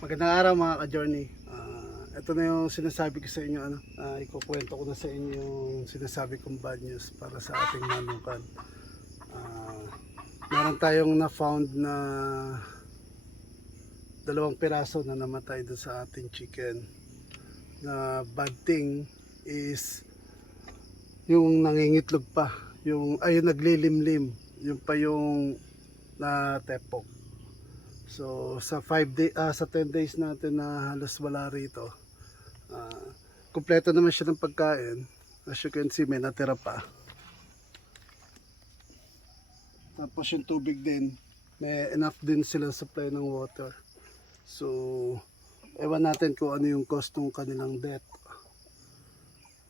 Magandang araw mga ka-journey. Ah, ito na yung sinasabi ko sa inyo. Ano, Ah, ikukwento ko na sa inyo yung sinasabi kong bad news para sa ating manukan. Ah, meron tayong na-found na dalawang piraso na namatay doon sa ating chicken. Na bad thing is yung nangingitlog pa. Yung, ay, yung naglilimlim. Yung pa yung na tepok. So sa 5 day ah, sa 10 days natin na halos wala rito. ah, kumpleto naman siya ng pagkain. As you can see may natira pa. Tapos yung tubig din, may enough din silang supply ng water. So ewan natin kung ano yung cost ng kanilang death.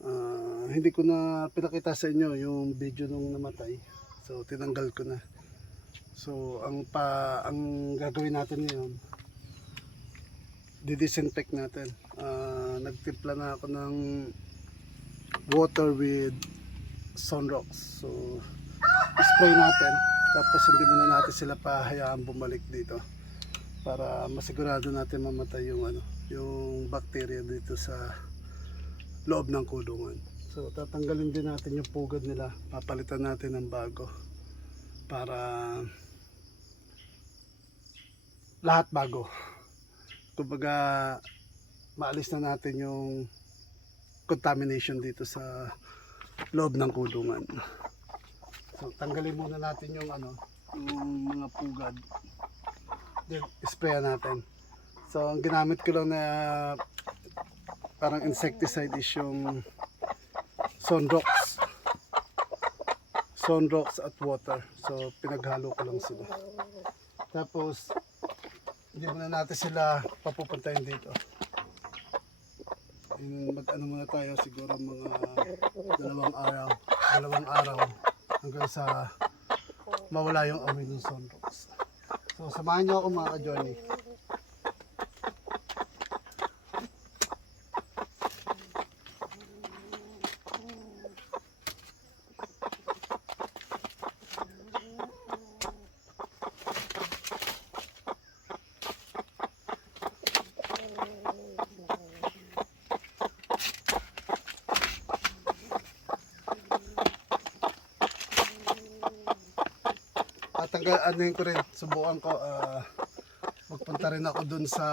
Ah, hindi ko na pinakita sa inyo yung video nung namatay. So tinanggal ko na. So, ang pa ang gagawin natin ngayon, didisinfect natin. Ah, nagtimpla na ako ng water with sunrocks. So, spray natin. Tapos hindi muna natin sila pahayaan bumalik dito para masigurado natin mamatay yung ano, yung bacteria dito sa loob ng kulungan. So, tatanggalin din natin yung pugad nila. Papalitan natin ng bago para lahat bago. Kumbaga, maalis na natin yung contamination dito sa loob ng kulungan. So, tanggalin muna natin yung ano, yung mga pugad. Then, spray natin. So, ang ginamit ko lang na parang insecticide is yung sunrocks. Sunrocks at water. So, pinaghalo ko lang sila. Tapos, hindi muna natin sila papupuntahin dito. Yung Mag-ano muna tayo siguro mga dalawang araw. Dalawang araw hanggang sa mawala yung amoy ng sunrocks. So, samahan niyo ako mga ka-journey. Tatanggal, ano ko rin, subukan ko, ah, magpunta rin ako dun sa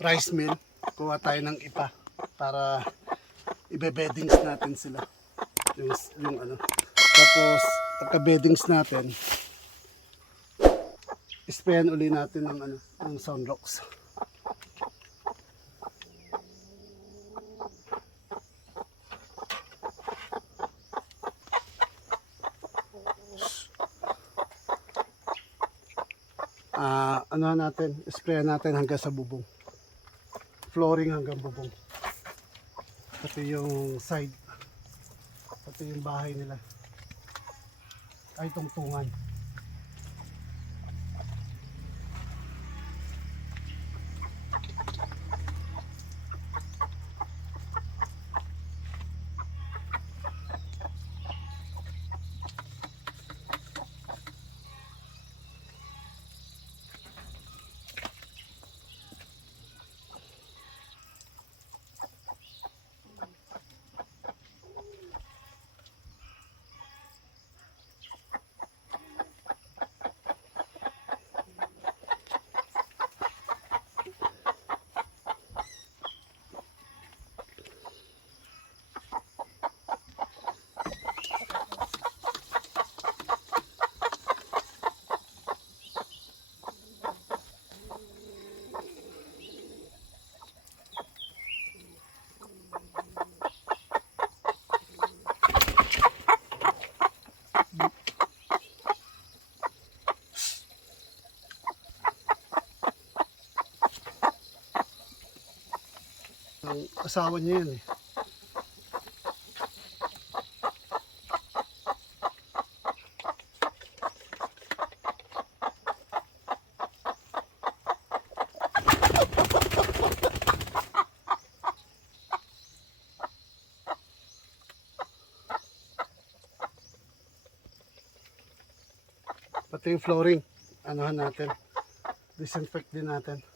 rice mill, kuha tayo ng ipa para ibe-beddings natin sila. Yung, yung ano. Tapos, pagka-beddings natin, sprayan uli natin ng ano, ng sunrocks. ah ano natin, spray natin hanggang sa bubong. Flooring hanggang bubong. Pati yung side. Pati yung bahay nila. Ay tungtungan. Ang asawa niya yun eh. Pati yung flooring, anuhan natin. Disinfect din natin.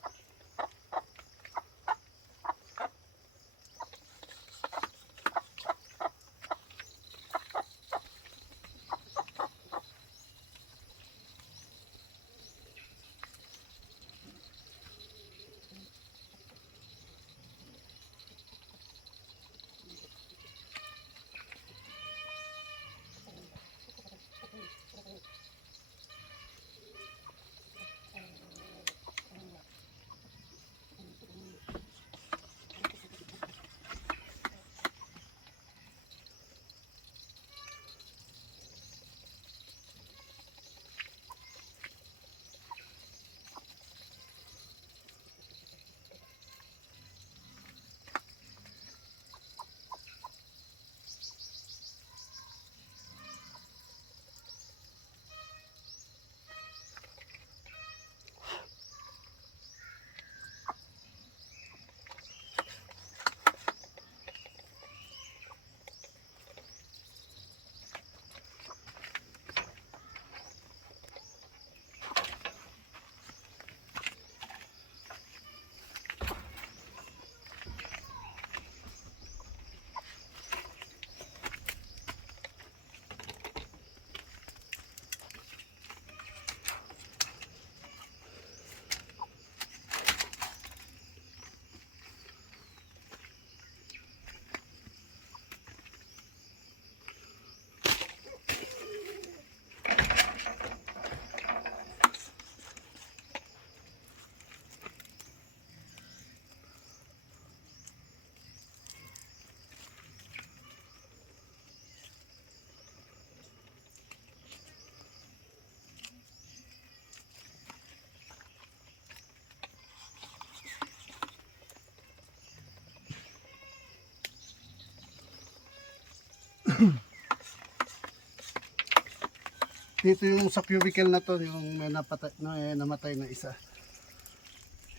Dito yung sa cubicle na to, yung may napatay, no, eh, namatay na isa.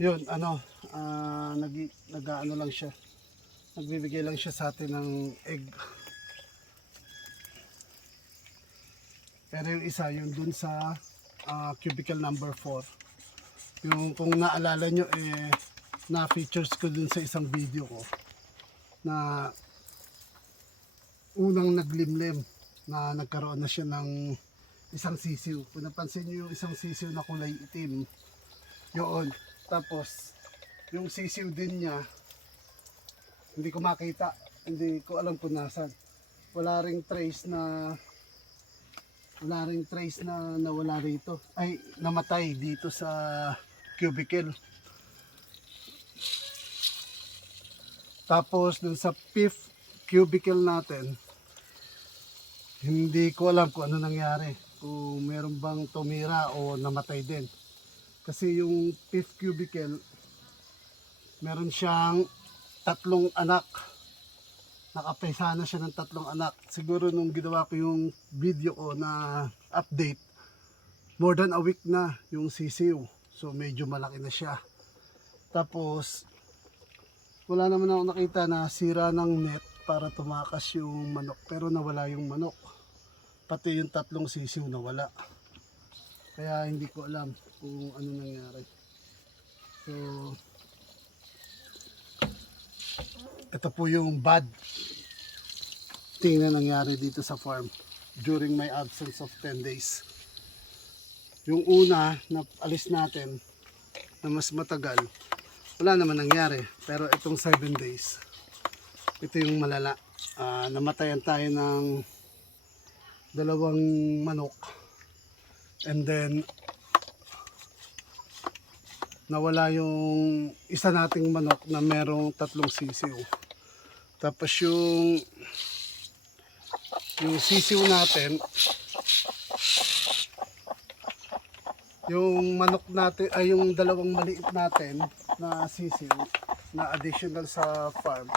Yun, ano, ah, nag, nag ano lang siya. Nagbibigay lang siya sa atin ng egg. Pero yung isa, yung dun sa ah, cubicle number 4. Yung kung naalala nyo, eh, na-features ko dun sa isang video ko na unang naglimlim na nagkaroon na siya ng isang sisiw. Kung napansin nyo yung isang sisiw na kulay itim, yun. Tapos, yung sisiw din niya, hindi ko makita. Hindi ko alam kung nasan. Wala ring trace na wala ring trace na nawala rito. Ay, namatay dito sa cubicle. Tapos, dun sa fifth cubicle natin, hindi ko alam kung ano nangyari. Kung meron bang tumira o namatay din. Kasi yung fifth cubicle, meron siyang tatlong anak. Nakapesa na siya ng tatlong anak. Siguro nung ginawa ko yung video ko na update, more than a week na yung sisiw. So medyo malaki na siya. Tapos, wala naman ako nakita na sira ng net para tumakas yung manok. Pero nawala yung manok. Pati yung tatlong sisiw nawala. Kaya hindi ko alam kung ano nangyari. So, ito po yung bad thing na nangyari dito sa farm during my absence of 10 days. Yung una na alis natin na mas matagal, wala naman nangyari. Pero itong 7 days, ito yung malala. Ah, namatayan tayo ng dalawang manok. And then, nawala yung isa nating manok na merong tatlong sisiw. Tapos yung yung sisiw natin yung manok natin ay yung dalawang maliit natin na sisiw na additional sa farm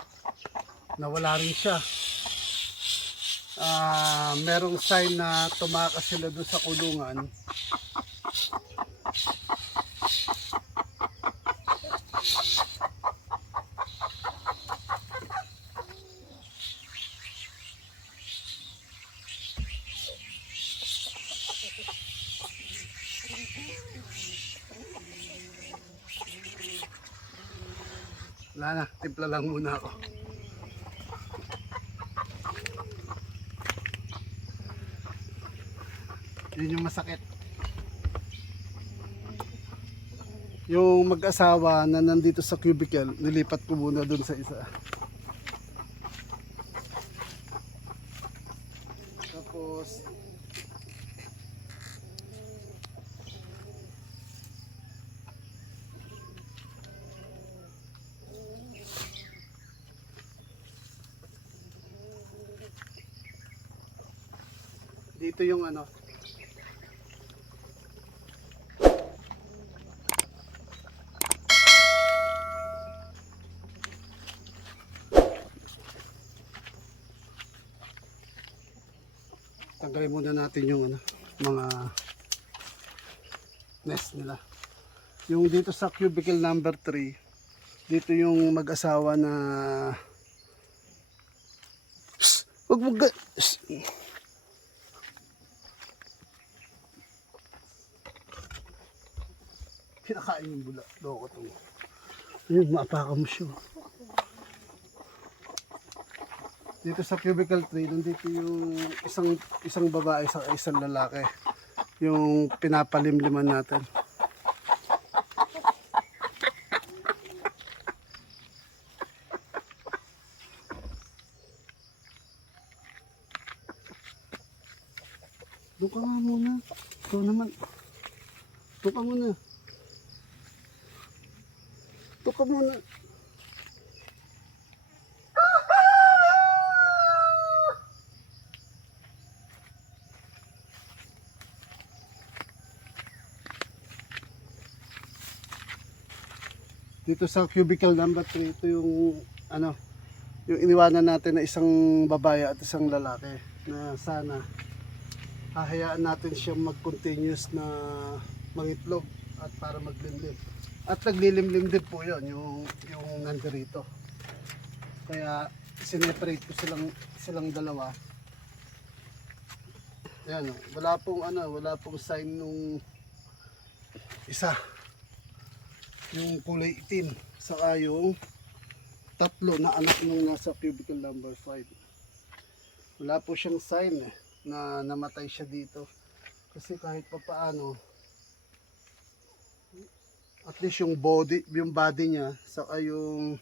nawala rin siya uh, merong sign na tumakas sila doon sa kulungan Wala na, timpla lang muna ako. Yun yung masakit. Yung mag-asawa na nandito sa cubicle, nilipat ko muna dun sa isa. Tapos, dito yung ano, tanggalin muna natin yung ano, mga nest nila. Yung dito sa cubicle number 3, dito yung mag-asawa na! Wag mo! Kinakain yung bula. Loko to. Ayun, maapaka mo siya. Dito sa cubicle 3, nandito yung isang isang babae sa isang lalaki. Yung pinapalimliman natin. Doon ka nga muna. Ikaw naman. Doon ka muna. Doon ka muna. Dito sa cubicle number 3 ito yung ano yung iniwanan natin na isang babae at isang lalaki na sana hahayaan natin siyang mag-continuous na mangitlog at para maglimlim. At naglilimlim din po yun yung, yung nandirito. Kaya sineparate ko silang silang dalawa. Yan wala pong ano wala pong sign nung isa yung kulay itim saka yung tatlo na anak nung nasa cubicle number 5 wala po siyang sign eh, na namatay siya dito. Kasi kahit pa paano at least yung body yung body niya saka yung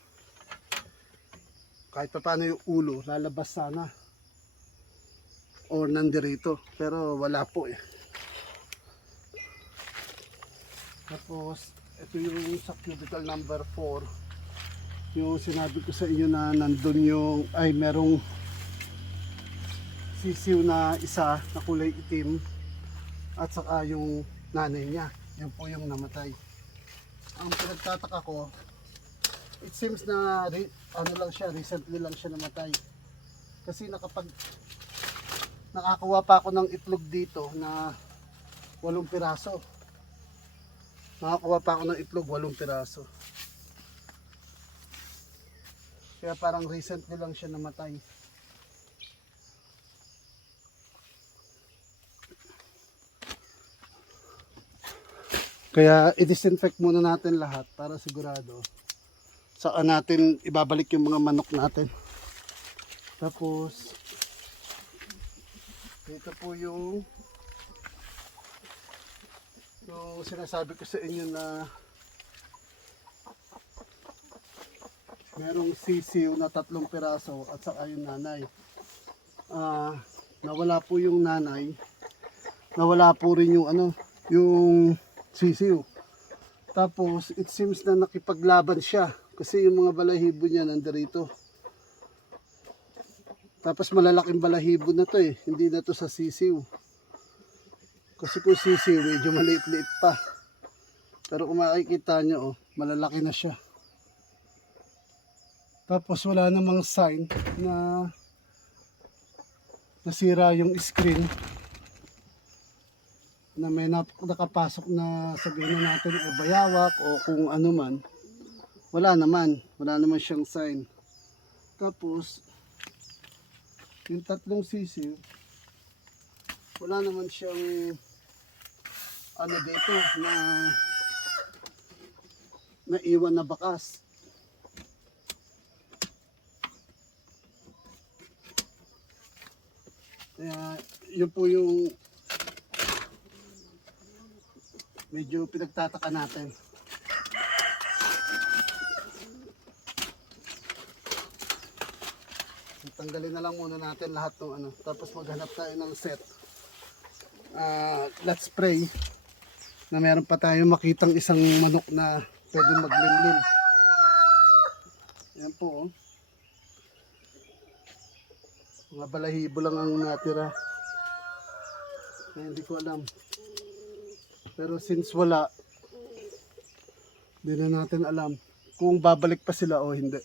kahit pa paano yung ulo lalabas sana. Or nandirito. Pero wala po eh. Tapos ito yung sa cubicle number 4 yung sinabi ko sa inyo na nandun yung ay merong sisiw na isa na kulay itim. At saka yung nanay niya. Yun po yung namatay. Ang pinagtataka ko it seems na re, ano lang siya recently lang siya namatay. Kasi nakapag nakakuha pa ako ng itlog dito na walong piraso Nakakuha pa ako ng itlog, walong piraso. Kaya parang recently lang siya namatay. Kaya i-disinfect muna natin lahat para sigurado. Saan natin ibabalik yung mga manok natin. Tapos, ito po yung yung sinasabi ko sa inyo na merong sisiw na tatlong piraso at saka yung nanay. Ah, nawala po yung nanay. Nawala po rin yung ano, yung sisiw. Tapos it seems na nakipaglaban siya kasi yung mga balahibo niya nandirito. Tapos malalaking balahibo na to eh, hindi na to sa sisiw. Kasi kung sisiw, medyo maliit-liit pa. Pero kung makikita nyo, oh, malalaki na siya. Tapos wala namang sign na nasira yung screen na may nakapasok na sabihin na natin o bayawak o kung ano man. Wala naman. Wala naman siyang sign. Tapos, yung tatlong sisiw, wala naman siyang ano dito na naiwan na bakas. Kaya yun po yung medyo pinagtataka natin. Tanggalin na lang muna natin lahat ng ano. Tapos maghanap tayo ng set. Uh, let's pray na meron pa tayo makitang isang manok na pwede maglimlim. Yan po oh. Mga balahibo lang ang natira. Kaya hindi ko alam. Pero since wala, hindi na natin alam kung babalik pa sila o hindi.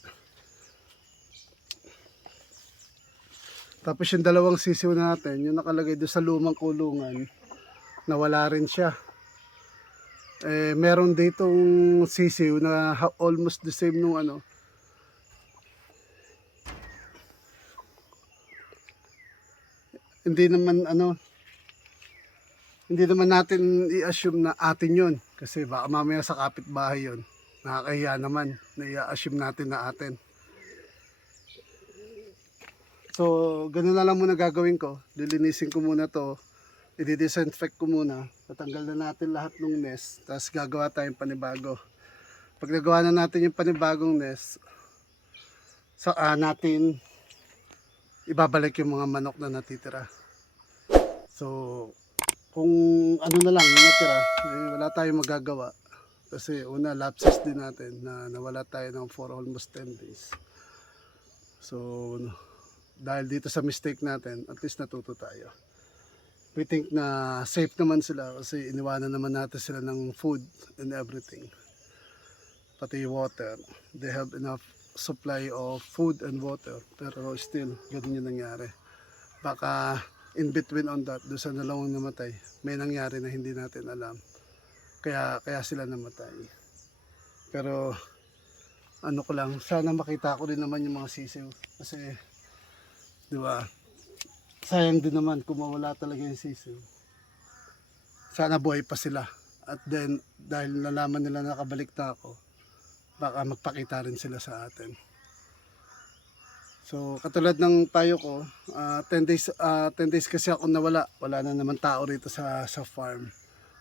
Tapos yung dalawang sisiw natin, yung nakalagay doon sa lumang kulungan, nawala rin siya. Eh, meron ditong sisiw na almost the same nung ano. Hindi naman ano, hindi naman natin i-assume na atin yun. Kasi baka mamaya sa kapitbahay yun. Nakakahiya naman na i-assume natin na atin. So, ganun na lang muna gagawin ko. Lilinisin ko muna to. I-disinfect ko muna. Tatanggal na natin lahat ng nest. Tapos gagawa tayong panibago. Pag nagawa na natin yung panibagong nest, sa ah, natin ibabalik yung mga manok na natitira. So, kung ano na lang natira, eh, wala tayong magagawa. Kasi una, lapses din natin na nawala tayo ng for almost 10 days. So, dahil dito sa mistake natin, at least natuto tayo. We think na safe naman sila kasi iniwanan naman natin sila ng food and everything. Pati water. They have enough supply of food and water. Pero still, ganun yung nangyari. Baka in between on that, doon sa dalawang namatay, may nangyari na hindi natin alam. Kaya, kaya sila namatay. Pero, ano ko lang, sana makita ko rin naman yung mga sisiw. Kasi, di ba, sayang din naman kung mawala talaga yung sisiw. Sana buhay pa sila. At then, dahil nalaman nila nakabalik na ako, baka magpakita rin sila sa atin. So, katulad ng payo ko, ah, 10 days ah, 10 days kasi ako nawala. Wala na naman tao rito sa sa farm.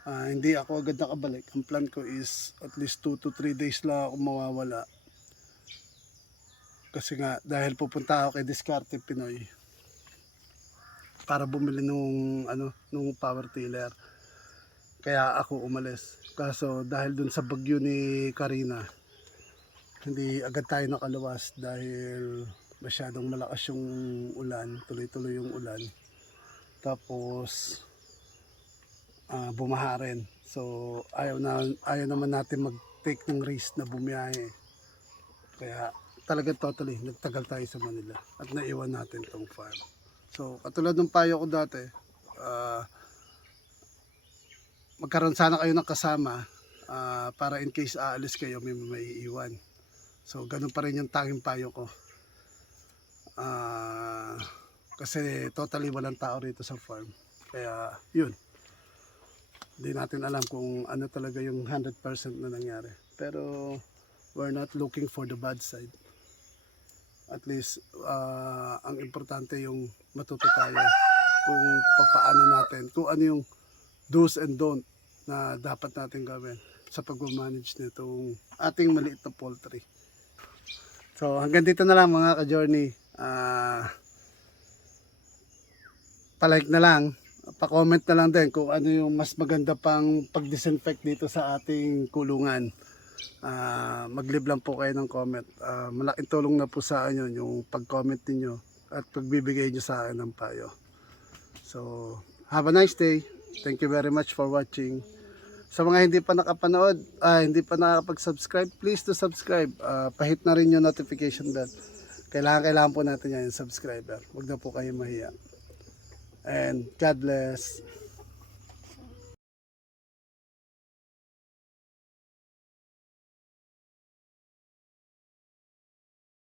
Ah, hindi ako agad nakabalik. Ang plan ko is at least 2 to 3 days lang ako mawawala. Kasi nga dahil pupunta ako kay Discarte Pinoy para bumili nung ano nung power tiller. Kaya ako umalis. Kaso dahil dun sa bagyo ni Karina, hindi agad tayo nakaluwas dahil masyadong malakas yung ulan, tuloy-tuloy yung ulan. Tapos ah, bumaha rin. So ayaw na ayaw naman natin mag-take ng risk na bumiyahe. Kaya talaga totally nagtagal tayo sa Manila at naiwan natin tong farm. So katulad ng payo ko dati, ah, magkaroon sana kayo ng kasama ah, para in case aalis kayo may maiiwan. So ganun pa rin yung tanging payo ko. Ah, kasi totally walang tao rito sa farm. Kaya yun. Hindi natin alam kung ano talaga yung 100% na nangyari. Pero we're not looking for the bad side. At least ah, ang importante yung matuto tayo kung papaano natin, kung ano yung do's and don't na dapat natin gawin sa pag-manage nitong ating maliit na poultry. So hanggang dito na lang mga ka-journey. Ah palike na lang, pa-comment na lang din kung ano yung mas maganda pang pag-disinfect dito sa ating kulungan. Ah, mag-leave lang po kayo ng comment. Ah, malaking tulong na po sa inyo yung pag-comment niyo at pagbibigay niyo sa akin ng payo. So, have a nice day. Thank you very much for watching. Sa mga hindi pa nakapanood, ah, hindi pa nakapag-subscribe, please to subscribe. Ah, pahit na rin yung notification bell. Kailangan, kailangan po natin yan yung subscriber. Huwag na po kayo mahiya. And God bless.